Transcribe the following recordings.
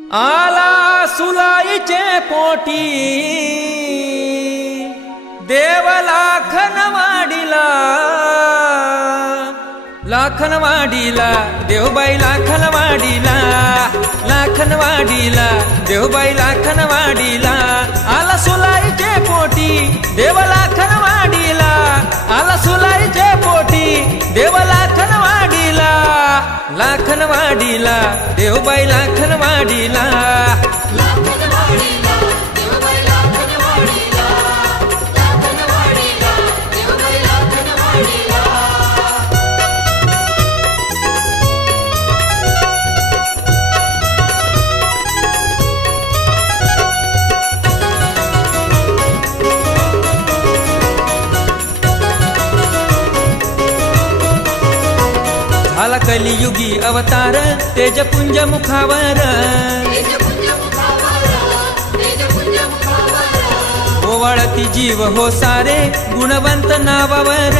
आला सुलाईचे पोटी देव लाखनवाडीला, लाखनवाडीला देवबाई लाखनवाडीला, लाखनवाडीला देवबाई लाखनवाडीला। आला सुलाईचे पोटी देव लाखनवाडीला, आला सुलाईचे पोटी देव लाखनवाडीला, लाखनवाडीला देवबाई लाखनवाडीला। झाला कलियुगी अवतार तेजपुंज मुखावर, ओवाळती जीव हो सारे गुणवंत नावावर।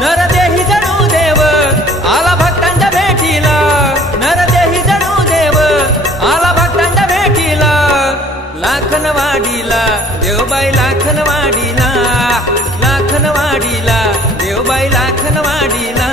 नरदेही जणू देव आला भक्तांच्या भेटीला, नरदेही जणू देव आला भक्तांच्या भेटीला। लाखनवाडीला देवबाई लाखनवाडीला, लाखनवाडीला देवबाई लाखनवाडीला।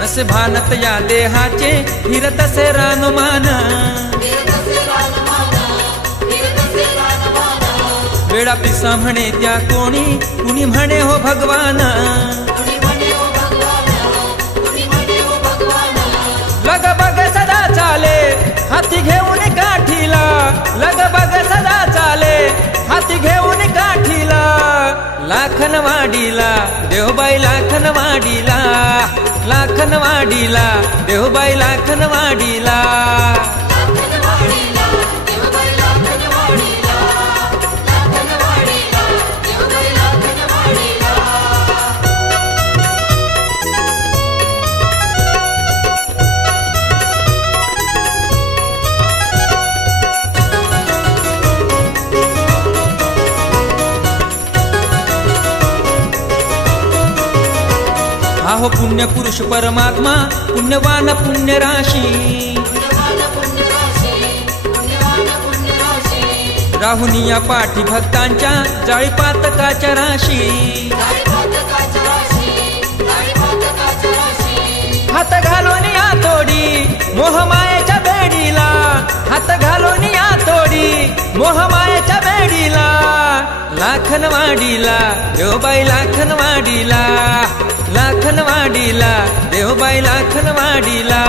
नसे भानत या देहाचे फिरत से रानुमान, वेळा पिसा म्हणे त्या कोणी कुणी म्हणे हो भगवान। लग बग सदा चाले हाती घेऊन काठीला, लग बग सदा चाले हाती घेऊन काठीला। लाखनवाडीला देवबाई लाखनवाडीला, लाखनवाडीला देवबाई लाखनवाडीला। आहो पुण्य पुरुष परमात्मा पुण्यवान पुण्य राशी, राहुनिया पाठी भक्तांच्या जाळीपातकाच्या राशी। हात घालून या तोडी मोहमायेच्या बेडीला, हात घालून या तोडी मोहमायेच्या बेडीला। लाखनवाडीला देवबाई लाखनवाडीला, लाखनवाडीला देवबाई लाखनवाडीला।